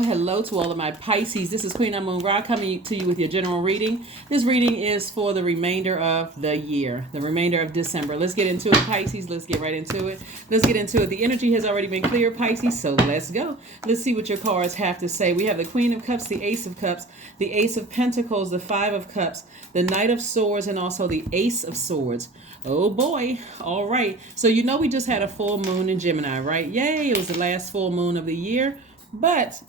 hello to all of my Pisces. This is Queen Moon Ra coming to you with your general reading. This reading is for the remainder of the year, the remainder of December. Let's get into it, Pisces. Let's get right into it. The energy has already been clear, Pisces, so let's go. Let's see what your cards have to say. We have the Queen of Cups, the Ace of Cups, the Ace of Pentacles, the Five of Cups, the Knight of Swords, and also the Ace of Swords. Oh boy. All right. So we just had a full moon in Gemini, right? Yay. It was the last full moon of the year. But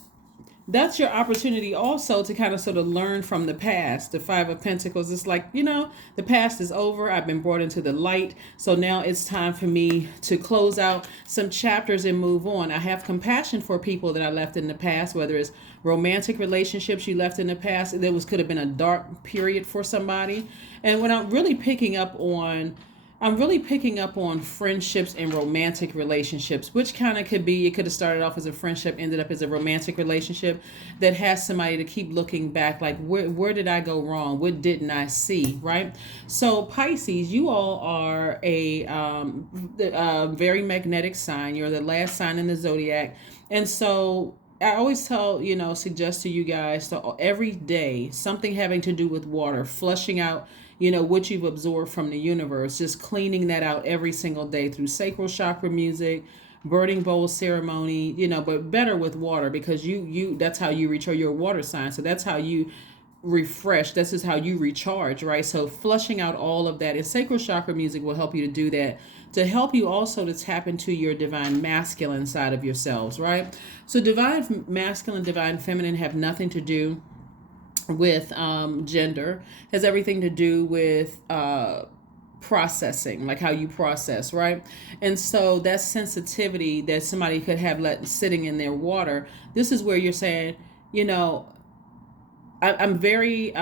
that's your opportunity also to kind of sort of learn from the past. The Five of Pentacles, it's like, the past is over. I've been brought into the light. So now it's time for me to close out some chapters and move on. I have compassion for people that I left in the past, whether it's romantic relationships you left in the past. Could have been a dark period for somebody. And when I'm really picking up on friendships and romantic relationships, which kind of could be, it could have started off as a friendship, ended up as a romantic relationship that has somebody to keep looking back, like where did I go wrong? What didn't I see, right? So Pisces, you all are a very magnetic sign. You're the last sign in the Zodiac. And so I always suggest to you guys to every day, something having to do with water, flushing out what you've absorbed from the universe, just cleaning that out every single day through sacral chakra music, burning bowl ceremony, but better with water, because that's how you recharge. Your water sign. So that's how you refresh. This is how you recharge, right? So flushing out all of that, and sacral chakra music will help you to do that, to help you also to tap into your divine masculine side of yourselves, right? So divine masculine, divine feminine have nothing to do with gender, has everything to do with processing, like how you process, right? And so that sensitivity that somebody could have sitting in their water, this is where you're saying, I'm very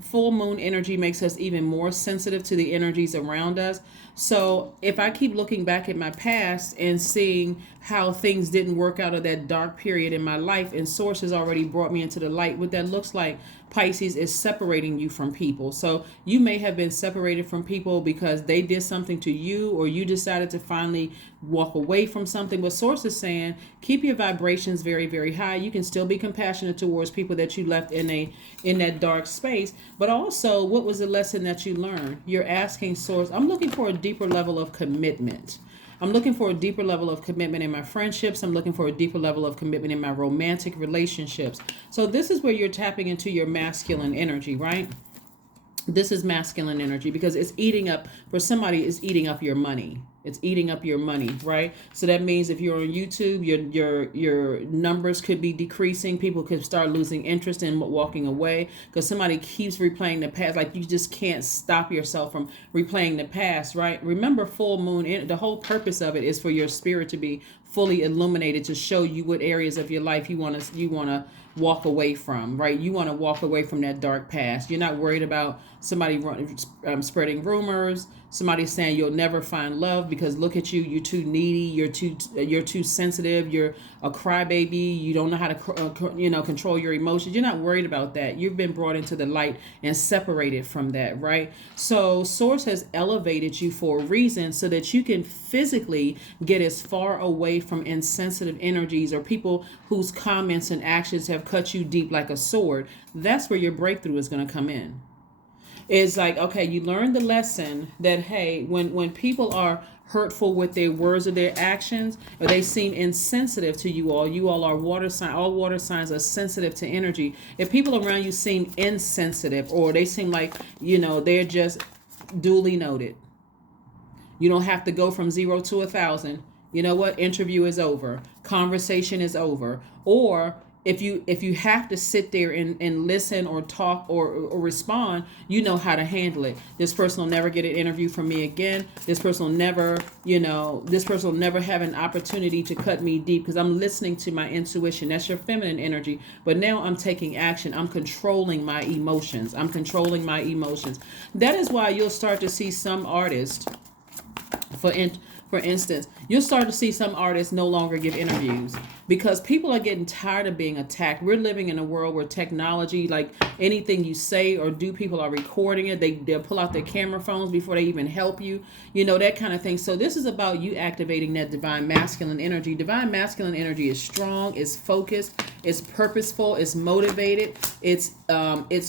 full moon energy makes us even more sensitive to the energies around us. So if I keep looking back at my past and seeing how things didn't work out of that dark period in my life, and source has already brought me into the light, what that looks like, Pisces, is separating you from people. So you may have been separated from people because they did something to you, or you decided to finally walk away from something. But source is saying, keep your vibrations very, very high. You can still be compassionate towards people that you left in that dark space. But also, what was the lesson that you learned? You're asking source, I'm looking for a deeper level of commitment. I'm looking for a deeper level of commitment in my friendships. I'm looking for a deeper level of commitment in my romantic relationships. So this is where you're tapping into your masculine energy, right? This is masculine energy, because it's eating up, for somebody, it's eating up your money. It's eating up your money, right? So that means if you're on YouTube, your numbers could be decreasing. People could start losing interest in walking away because somebody keeps replaying the past. Like, you just can't stop yourself from replaying the past, right? Remember, full moon, the whole purpose of it is for your spirit to be fully illuminated, to show you what areas of your life you want to walk away from, right? You want to walk away from that dark past. You're not worried about somebody spreading rumors, somebody saying you'll never find love because look at you, you're too needy, you're too sensitive, you're a crybaby, you don't know how to control your emotions. You're not worried about that. You've been brought into the light and separated from that, right? So source has elevated you for a reason, so that you can physically get as far away from insensitive energies or people whose comments and actions have cut you deep like a sword. That's where your breakthrough is going to come in. It's like, okay, you learned the lesson that, hey, when people are hurtful with their words or their actions, or they seem insensitive to you all are water sign. All water signs are sensitive to energy. If people around you seem insensitive, or they seem like, they're just duly noted, you don't have to go from 0 to 1,000. You know what? Interview is over. Conversation is over. Or if you have to sit there and listen or talk or respond, you know how to handle it. This person will never get an interview from me again. This person will never have an opportunity to cut me deep because I'm listening to my intuition. That's your feminine energy. But now I'm taking action. I'm controlling my emotions. That is why you'll start to see some artists, for instance, you'll start to see some artists no longer give interviews because people are getting tired of being attacked. We're living in a world where technology, like anything you say or do, people are recording it. They'll pull out their camera phones before they even help you, that kind of thing. So this is about you activating that divine masculine energy. Divine masculine energy is strong, is focused, it's purposeful, it's motivated, it's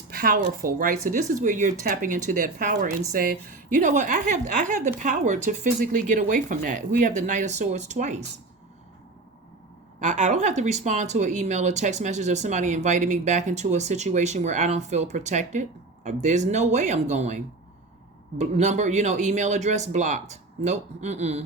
powerful, right? So this is where you're tapping into that power and saying, you know what, I have the power to physically get away from that. We have the Knight of Swords twice. I don't have to respond to an email or text message of somebody inviting me back into a situation where I don't feel protected. There's no way I'm going. Email address blocked. Nope.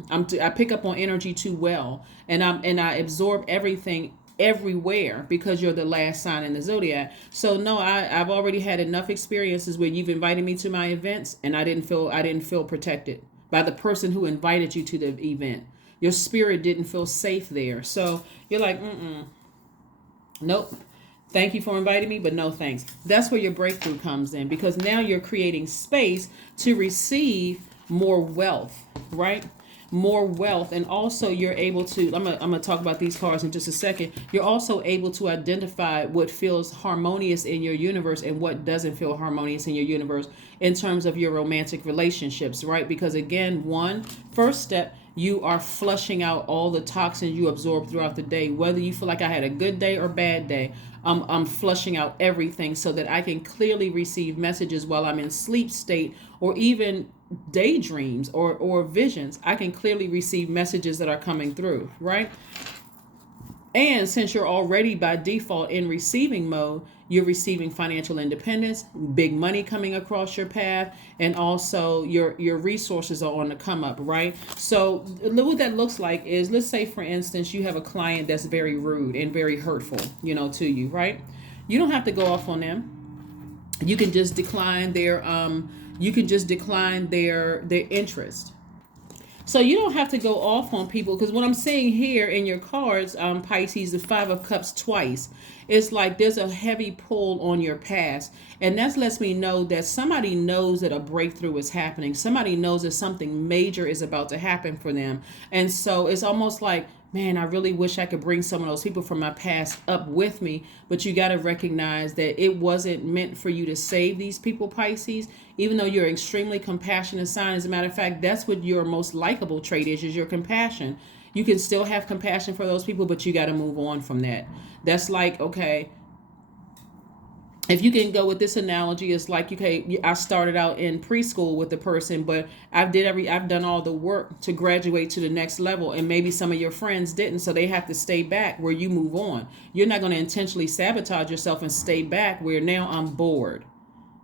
I pick up on energy too well, and I absorb everything everywhere because you're the last sign in the zodiac. So no, I've already had enough experiences where you've invited me to my events and I didn't feel protected by the person who invited you to the event. Your spirit didn't feel safe there. So you're like, nope. Thank you for inviting me, but no thanks. That's where your breakthrough comes in, because now you're creating space to receive more wealth, right? More wealth. And also you're able to, I'm gonna talk about these cards in just a second. You're also able to identify what feels harmonious in your universe and what doesn't feel harmonious in your universe in terms of your romantic relationships, right? Because again, first step, you are flushing out all the toxins you absorb throughout the day. Whether you feel like I had a good day or bad day, I'm flushing out everything so that I can clearly receive messages while I'm in sleep state, or even daydreams or visions. I can clearly receive messages that are coming through, right? And since you're already by default in receiving mode, you're receiving financial independence, big money coming across your path, and also your resources are on the come up, right? So what that looks like is, let's say for instance, you have a client that's very rude and very hurtful, to you, right? You don't have to go off on them. You can just decline their interest. So you don't have to go off on people, because what I'm seeing here in your cards, Pisces, the Five of Cups twice, it's like there's a heavy pull on your past. And that lets me know that somebody knows that a breakthrough is happening. Somebody knows that something major is about to happen for them. And so it's almost like, man, I really wish I could bring some of those people from my past up with me. But you got to recognize that it wasn't meant for you to save these people, Pisces. Even though you're extremely compassionate sign, as a matter of fact, that's what your most likable trait is your compassion. You can still have compassion for those people, but you got to move on from that. That's like, okay, if you can go with this analogy, it's like, okay, I started out in preschool with the person, but I've done all the work to graduate to the next level, and maybe some of your friends didn't, so they have to stay back where you move on. You're not going to intentionally sabotage yourself and stay back where now I'm bored.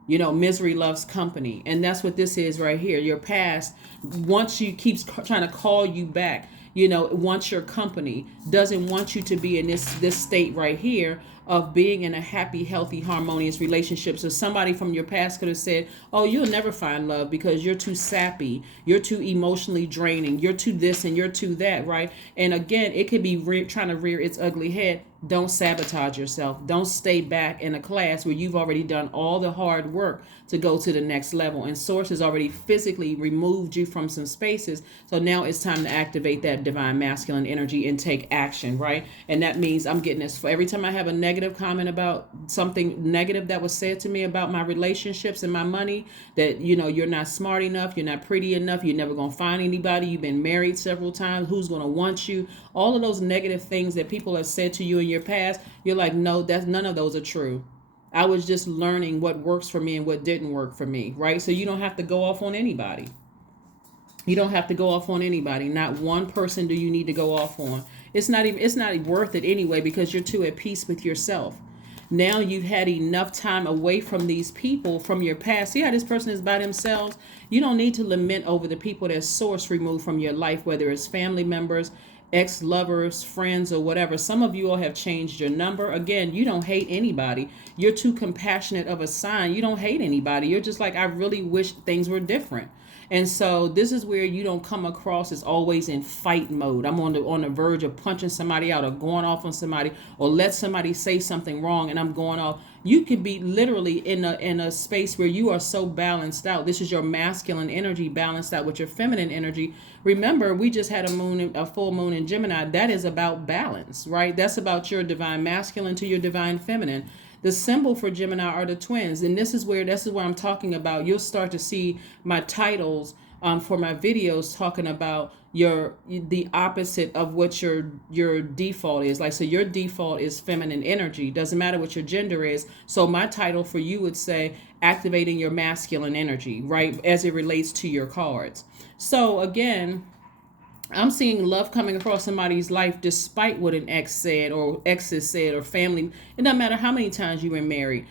Misery loves company, and that's what this is right here. Your past, once you keeps trying to call you back, wants your company, doesn't want you to be in this state right here of being in a happy, healthy, harmonious relationship. So somebody from your past could have said, oh, you'll never find love because you're too sappy, you're too emotionally draining, you're too this and you're too that, right? And again, it could be trying to rear its ugly head. Don't sabotage yourself. Don't stay back in a class where you've already done all the hard work to go to the next level. And Source has already physically removed you from some spaces. So now it's time to activate that divine masculine energy and take action, right? And that means I'm getting this for every time I have a negative comment about something negative that was said to me about my relationships and my money, that, you're not smart enough, you're not pretty enough, you're never going to find anybody, you've been married several times, who's going to want you? All of those negative things that people have said to you in your past, you're like, no, none of those are true. I was just learning what works for me and what didn't work for me, right? So you don't have to go off on anybody. You don't have to go off on anybody. Not one person do you need to go off on. It's not worth it anyway, because you're too at peace with yourself. Now you've had enough time away from these people from your past. See how this person is by themselves? You don't need to lament over the people that Source removed from your life, whether it's family members, ex-lovers, friends, or whatever. Some of you all have changed your number. Again, you don't hate anybody. You're too compassionate of a sign. You don't hate anybody. You're just like, I really wish things were different. And so this is where you don't come across as always in fight mode. I'm on the verge of punching somebody out or going off on somebody, or let somebody say something wrong and I'm going off. You could be literally in a space where you are so balanced out. This is your masculine energy balanced out with your feminine energy. Remember, we just had a full moon in Gemini. That is about balance, right? That's about your divine masculine to your divine feminine. The symbol for Gemini are the twins, and this is where I'm talking about. You'll start to see my titles for my videos talking about the opposite of what your default is. Like, so your default is feminine energy. Doesn't matter what your gender is. So my title for you would say activating your masculine energy, right, as it relates to your cards. So again, I'm seeing love coming across somebody's life despite what an ex said or exes said or family. It doesn't matter how many times you were married.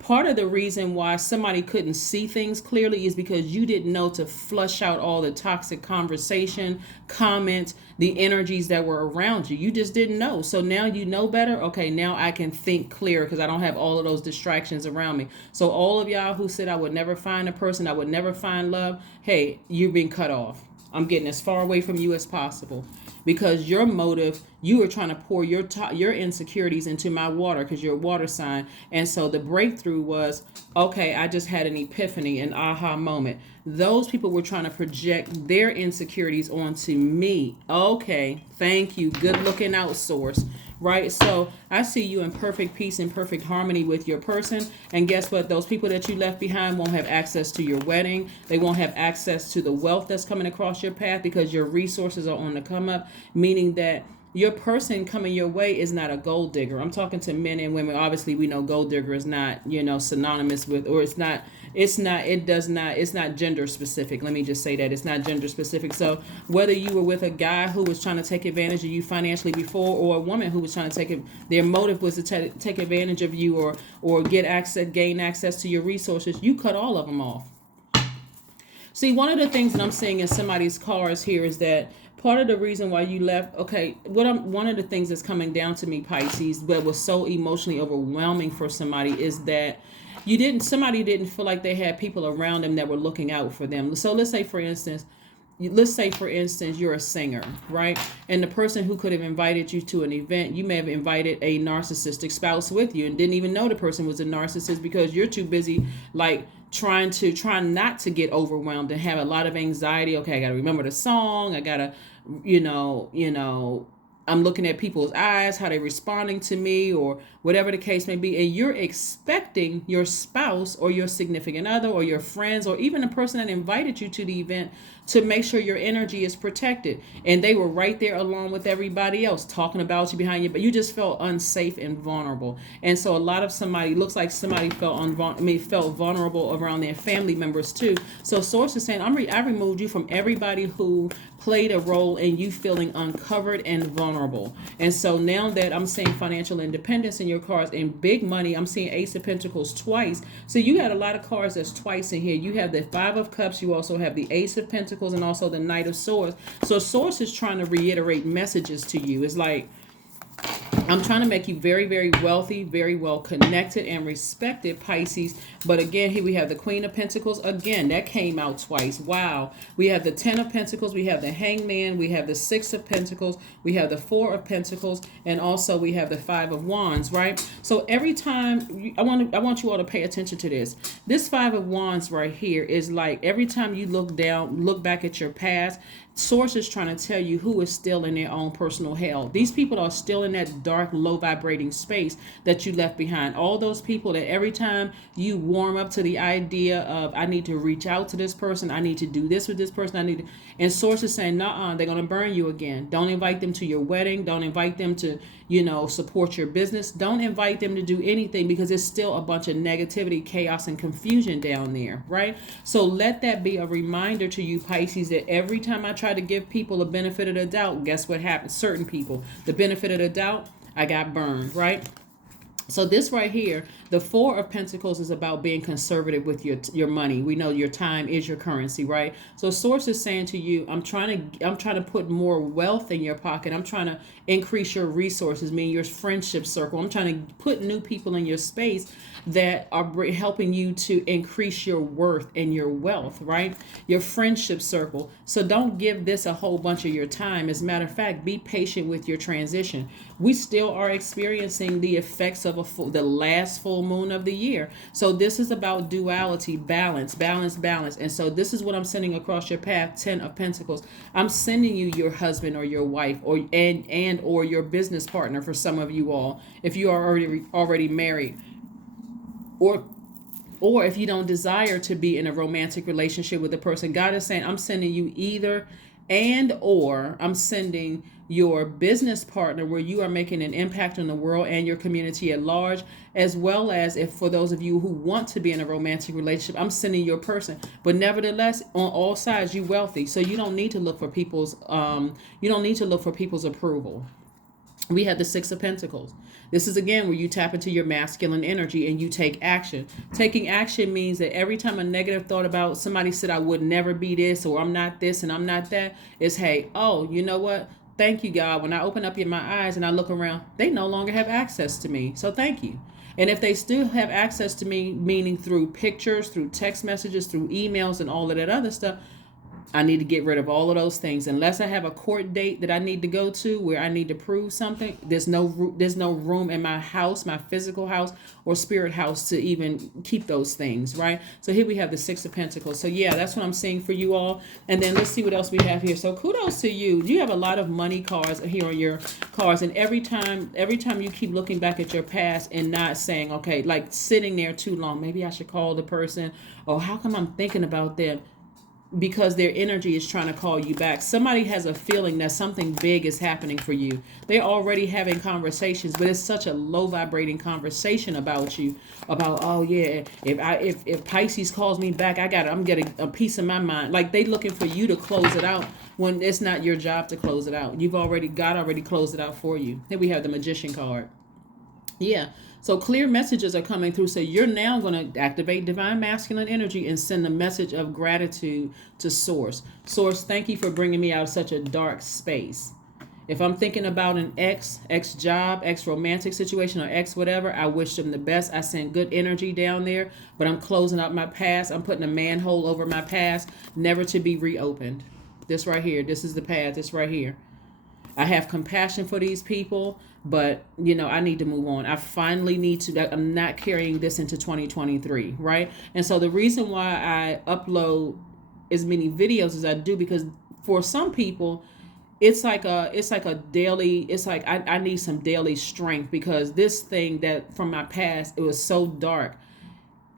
Part of the reason why somebody couldn't see things clearly is because you didn't know to flush out all the toxic conversation, comments, the energies that were around you. You just didn't know. So now you know better. Okay, now I can think clear because I don't have all of those distractions around me. So all of y'all who said I would never find a person, I would never find love, hey, you've been cut off. I'm getting as far away from you as possible, because your motive, you were trying to pour your insecurities into my water because you're a water sign. And so the breakthrough was, okay, I just had an epiphany, an aha moment. Those people were trying to project their insecurities onto me. Okay, thank you. Good looking out, source. Right? So I see you in perfect peace and perfect harmony with your person. And guess what? Those people that you left behind won't have access to your wedding. They won't have access to the wealth that's coming across your path because your resources are on the come up, meaning that your person coming your way is not a gold digger. I'm talking to men and women. Obviously, we know gold digger is not, synonymous with, or it's not gender specific. Let me just say that it's not gender specific. So whether you were with a guy who was trying to take advantage of you financially before, or a woman who was trying to their motive was to take advantage of you or gain access to your resources, you cut all of them off. See, one of the things that I'm seeing in somebody's cards here is that part of the reason why you left, one of the things that's coming down to me, Pisces, that was so emotionally overwhelming for somebody is that somebody didn't feel like they had people around them that were looking out for them. So let's say for instance you're a singer, right? And the person who could have invited you to an event, you may have invited a narcissistic spouse with you and didn't even know the person was a narcissist because you're too busy trying not to get overwhelmed and have a lot of anxiety. Okay, I got to remember the song. I got to, I'm looking at people's eyes, how they're responding to me or whatever the case may be. And you're expecting your spouse or your significant other or your friends or even the person that invited you to the event to make sure your energy is protected. And they were right there along with everybody else talking about you behind you, but you just felt unsafe and vulnerable. And so looks like somebody felt vulnerable around their family members too. So source is saying, I removed you from everybody who played a role in you feeling uncovered and vulnerable. And so now that I'm seeing financial independence in your cards and big money, I'm seeing Ace of Pentacles twice. So you had a lot of cards that's twice in here. You have the Five of Cups. You also have the Ace of Pentacles and also the Knight of Swords. So Source is trying to reiterate messages to you. It's like, I'm trying to make you very, very wealthy, very well connected and respected, Pisces. But again, here we have the Queen of Pentacles. Again, that came out twice. Wow. We have the 10 of Pentacles. We have the Hangman. We have the 6 of Pentacles. We have the 4 of Pentacles. And also we have the 5 of Wands, right? So every time, I want you all to pay attention to this. This 5 of Wands right here is like every time you look back at your past, Source is trying to tell you who is still in their own personal hell. These people are still in that dark, low vibrating space that you left behind. All those people that every time you warm up to the idea of, I need to reach out to this person, I need to do this with this person, and Source is saying, nuh-uh, they're going to burn you again. Don't invite them to your wedding. Don't invite them to, support your business. Don't invite them to do anything because it's still a bunch of negativity, chaos, and confusion down there, right? So let that be a reminder to you, Pisces, that every time I try to give people a benefit of the doubt, guess what happens? Certain people, the benefit of the doubt, I got burned, right? So this right here, the Four of Pentacles, is about being conservative with your money. We know your time is your currency, right? So Source is saying to you, I'm trying to put more wealth in your pocket. I'm trying to increase your resources, meaning your friendship circle. I'm trying to put new people in your space that are helping you to increase your worth and your wealth, right? Your friendship circle. So don't give this a whole bunch of your time. As a matter of fact, be patient with your transition. We still are experiencing the effects of the last full moon of the year. So this is about duality, balance, balance, balance. And so this is what I'm sending across your path, 10 of Pentacles. I'm sending you your husband or your wife or your business partner for some of you all, if you are already married, or if you don't desire to be in a romantic relationship with a person. God is saying, I'm sending you either and or I'm sending your business partner where you are making an impact on the world and your community at large, as well as, if for those of you who want to be in a romantic relationship, I'm sending your person. But nevertheless, on all sides, you wealthy, so you don't need to look for people's approval. We have the Six of Pentacles. This is again where you tap into your masculine energy and you take action. Taking action means that every time a negative thought about somebody said I would never be this, or I'm not this and I'm not that, is, hey, oh, you know what? Thank you, God. When I open up my eyes and I look around, they no longer have access to me. So thank you. And if they still have access to me, meaning through pictures, through text messages, through emails and all of that other stuff, I need to get rid of all of those things. Unless I have a court date that I need to go to where I need to prove something, there's no room in my house, my physical house or spirit house, to even keep those things, right? So here we have the Six of Pentacles. So yeah, that's what I'm seeing for you all. And then let's see what else we have here. So kudos to you. You have a lot of money cards here on your cards, and every time you keep looking back at your past and not saying, okay, like sitting there too long, maybe I should call the person, or how come I'm thinking about them? Because their energy is trying to call you back. Somebody has a feeling that something big is happening for you. They're already having conversations, but it's such a low vibrating conversation about you, about, oh yeah, if Pisces calls me back, I'm getting a piece of my mind. Like they looking for you to close it out when it's not your job to close it out. God already closed it out for you. Here we have the Magician card. Yeah. So clear messages are coming through. So you're now going to activate divine masculine energy and send a message of gratitude to Source. Source, thank you for bringing me out of such a dark space. If I'm thinking about an ex job, ex romantic situation, or ex whatever, I wish them the best. I send good energy down there, but I'm closing up my past. I'm putting a manhole over my past, never to be reopened. This right here, this is the path. This right here. I have compassion for these people, but I need to move on. I finally need to. I'm not carrying this into 2023, right? And so the reason why I upload as many videos as I do, because for some people, it's like a daily. It's like I need some daily strength, because this thing that from my past, it was so dark.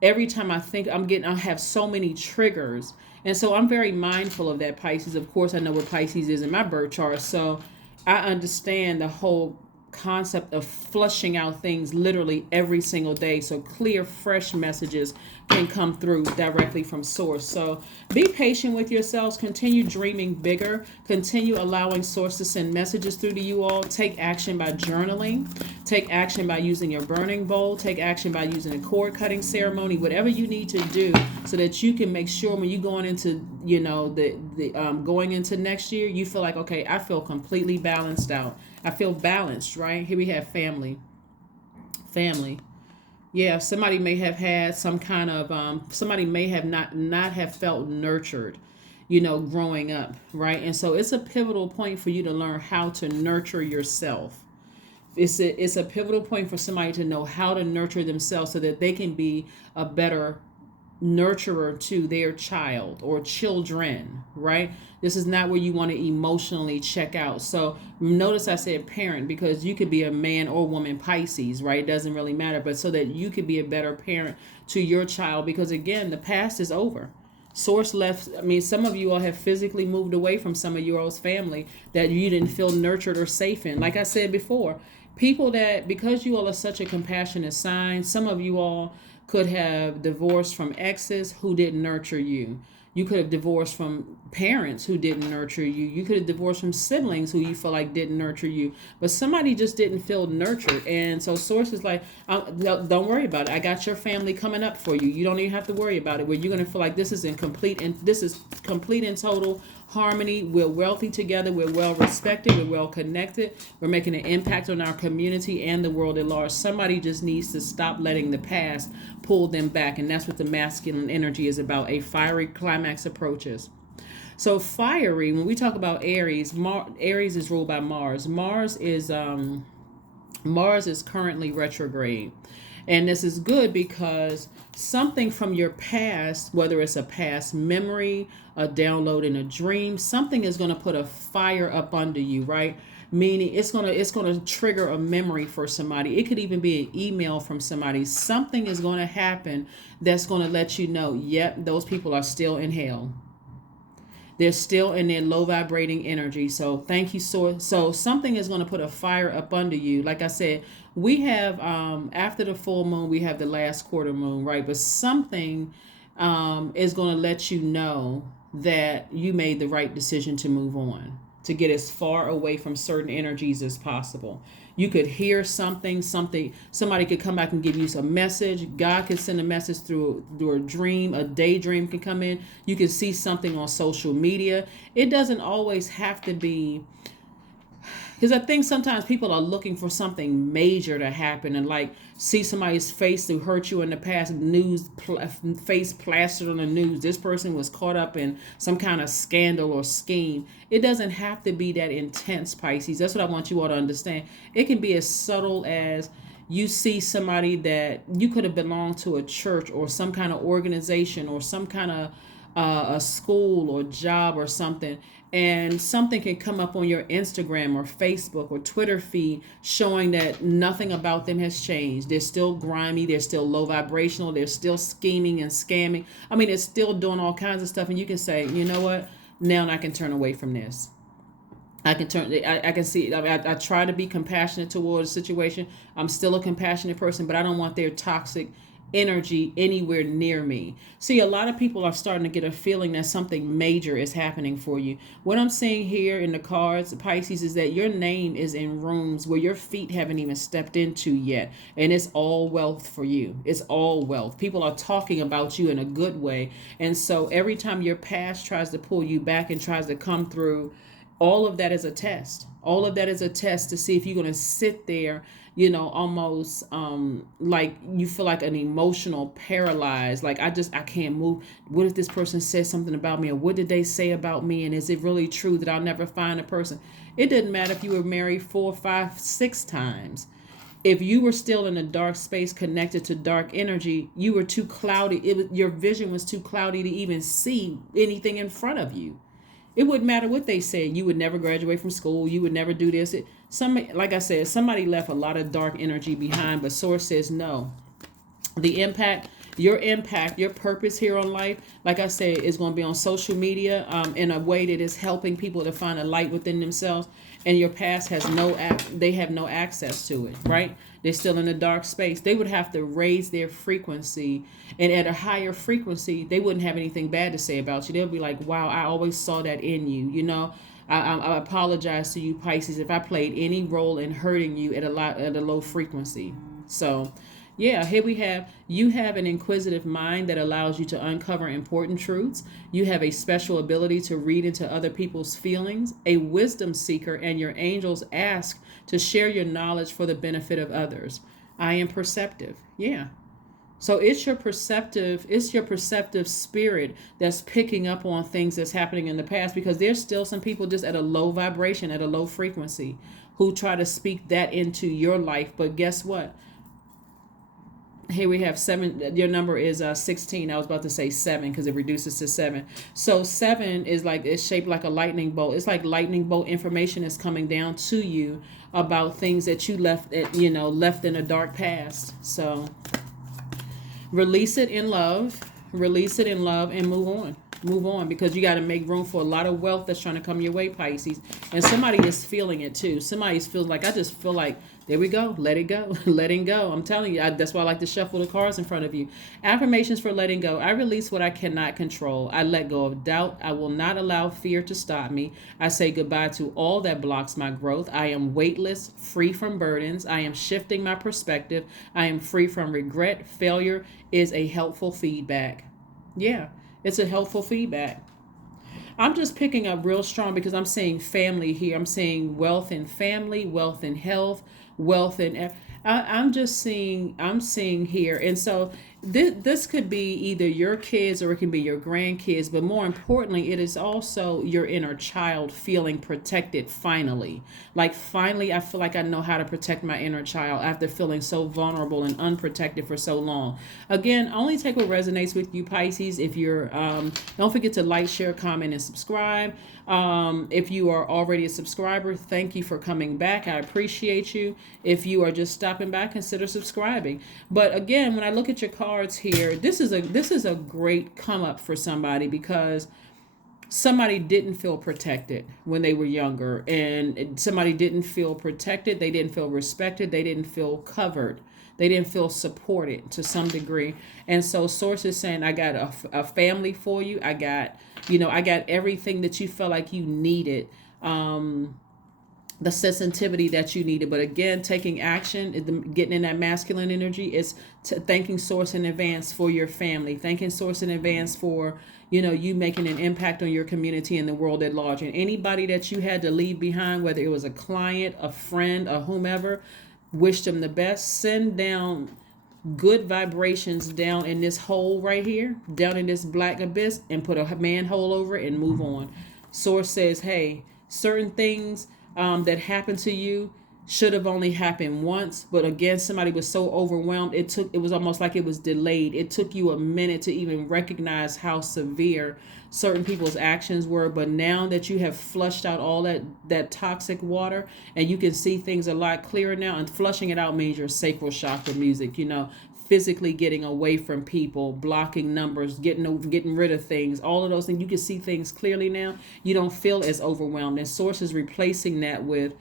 Every time I think I have so many triggers, and so I'm very mindful of that, Pisces. Of course, I know what Pisces is in my birth chart, so I understand the whole concept of flushing out things literally every single day, so clear, fresh messages can come through directly from Source. So be patient with yourselves. Continue dreaming bigger. Continue allowing Source to send messages through to you all. Take action by journaling. Take action by using your burning bowl. Take action by using a cord cutting ceremony. Whatever you need to do so that you can make sure when you're going into going into next year, you feel like, okay, I feel completely balanced out. I feel balanced, right? Here we have family. Yeah, somebody may have had some kind of somebody may have not have felt nurtured, growing up, right? And so it's a pivotal point for you to learn how to nurture yourself. It's a pivotal point for somebody to know how to nurture themselves so that they can be a better nurturer to their child or children, right? This is not where you want to emotionally check out. So notice I said parent, because you could be a man or woman Pisces, right? It doesn't really matter, but so that you could be a better parent to your child, because again, the past is over. Source left. I mean, some of you all have physically moved away from some of your all's family that you didn't feel nurtured or safe in. Like I said before, people that, because you all are such a compassionate sign, some of you all could have divorced from exes who didn't nurture you. You could have divorced from parents who didn't nurture you. You could have divorced from siblings who you feel like didn't nurture you. But somebody just didn't feel nurtured. And so Source is like, don't worry about it. I got your family coming up for you. You don't even have to worry about it. Where you're going to feel like this is complete and total harmony. We're wealthy together. We're well respected. We're well connected. We're making an impact on our community and the world at large. Somebody just needs to stop letting the past pull them back. And that's what the masculine energy is about. A fiery climax approaches. So fiery, when we talk about Aries, Aries is ruled by Mars. Mars is currently retrograde. And this is good because something from your past, whether it's a past memory, a download in a dream, something is going to put a fire up under you, right? Meaning it's gonna trigger a memory for somebody. It could even be an email from somebody. Something is going to happen that's going to let you know, yep, those people are still in hell. They're still in their low vibrating energy. So thank you. So something is going to put a fire up under you. Like I said, we have, after the full moon, we have the last quarter moon, right? But something is going to let you know that you made the right decision to move on, to get as far away from certain energies as possible. You could hear somebody could come back and give you some message. God could send a message through a dream, a daydream can come in. You can see something on social media. It doesn't always have to be, because I think sometimes people are looking for something major to happen and like see somebody's face who hurt you in the past, face plastered on the news. This person was caught up in some kind of scandal or scheme. It doesn't have to be that intense, Pisces. That's what I want you all to understand. It can be as subtle as you see somebody that you could have belonged to a church or some kind of organization or some kind of a school or job or something, and something can come up on your Instagram or Facebook or Twitter feed showing that nothing about them has changed. They're still grimy, they're still low vibrational, they're still scheming and scamming. I mean, they're still doing all kinds of stuff, and you can say, you know what, now I can turn away from this. I can see, I try to be compassionate towards a situation. I'm still a compassionate person, but I don't want their toxic energy anywhere near me. See, a lot of people are starting to get a feeling that something major is happening for you. What I'm seeing here in the cards, Pisces, is that your name is in rooms where your feet haven't even stepped into yet. And it's all wealth for you. It's all wealth. People are talking about you in a good way. And so every time your past tries to pull you back and tries to come through, all of that is a test. All of that is a test to see if you're going to sit there, almost like you feel like an emotional paralyzed. Like, I can't move. What if this person says something about me? Or what did they say about me? And is it really true that I'll never find a person? It doesn't matter if you were married 4, 5, 6 times. If you were still in a dark space connected to dark energy, you were too cloudy. Your vision was too cloudy to even see anything in front of you. It wouldn't matter what they said. You would never graduate from school. You would never do this. Like I said, somebody left a lot of dark energy behind, but Source says no. Your purpose here on life, like I said, is going to be on social media in a way that is helping people to find a light within themselves. And your past they have no access to it, right? They're still in a dark space. They would have to raise their frequency, and at a higher frequency, they wouldn't have anything bad to say about you. They'll be like, wow, I always saw that in you, I apologize to you, Pisces, if I played any role in hurting you at a low frequency. So yeah, here you have an inquisitive mind that allows you to uncover important truths. You have a special ability to read into other people's feelings, a wisdom seeker, and your angels ask to share your knowledge for the benefit of others. I am perceptive. Yeah. So it's your perceptive spirit that's picking up on things that's happening in the past, because there's still some people just at a low vibration, at a low frequency, who try to speak that into your life. But guess what? Here we have 7. Your number is 16. I was about to say 7 because it reduces to 7. So 7 is it's shaped like a lightning bolt. It's like lightning bolt information is coming down to you about things that you left in a dark past. So release it in love, and move on, because you got to make room for a lot of wealth that's trying to come your way, Pisces. And somebody is feeling it too. Somebody's feeling like, I just feel like There we go. Let it go. Letting go. I'm telling you, that's why I like to shuffle the cards in front of you. Affirmations for letting go. I release what I cannot control. I let go of doubt. I will not allow fear to stop me. I say goodbye to all that blocks my growth. I am weightless, free from burdens. I am shifting my perspective. I am free from regret. Failure is a helpful feedback. Yeah, it's a helpful feedback. I'm just picking up real strong because I'm saying family here. I'm saying wealth and family, wealth and health, wealth and I'm just seeing, I'm seeing here. And so this could be either your kids or it can be your grandkids, but more importantly, it is also your inner child feeling protected finally. Like finally, I feel like I know how to protect my inner child after feeling so vulnerable and unprotected for so long. Again, only take what resonates with you, Pisces. If you're, don't forget to like, share, comment, and subscribe. If you are already a subscriber, thank you for coming back. I appreciate you. If you are just stopping by, consider subscribing. But again, when I look at your cards here, this is a great come up for somebody because somebody didn't feel protected when they were younger, and somebody didn't feel protected, they didn't feel respected, they didn't feel covered, they didn't feel supported to some degree. And so source is saying, I got a family for you. I got, I got everything that you felt like you needed. The sensitivity that you needed. But again, taking action, getting in that masculine energy is thanking source in advance for your family, thanking source in advance for, you making an impact on your community and the world at large. And anybody that you had to leave behind, whether it was a client, a friend, or whomever, wish them the best. Send down good vibrations down in this hole right here, down in this black abyss, and put a manhole over it and move on. Source says, hey, certain things that happened to you should have only happened once, but again, somebody was so overwhelmed, it was almost like it was delayed. It took you a minute to even recognize how severe certain people's actions were. But now that you have flushed out all that toxic water, and you can see things a lot clearer now, and flushing it out means your sacral chakra music, physically getting away from people, blocking numbers, getting rid of things, all of those things. You can see things clearly now. You don't feel as overwhelmed. And source is replacing that with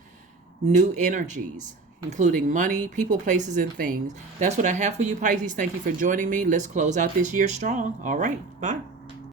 new energies, including money, people, places, and things. That's what I have for you, Pisces. Thank you for joining me. Let's close out this year strong. All right. Bye.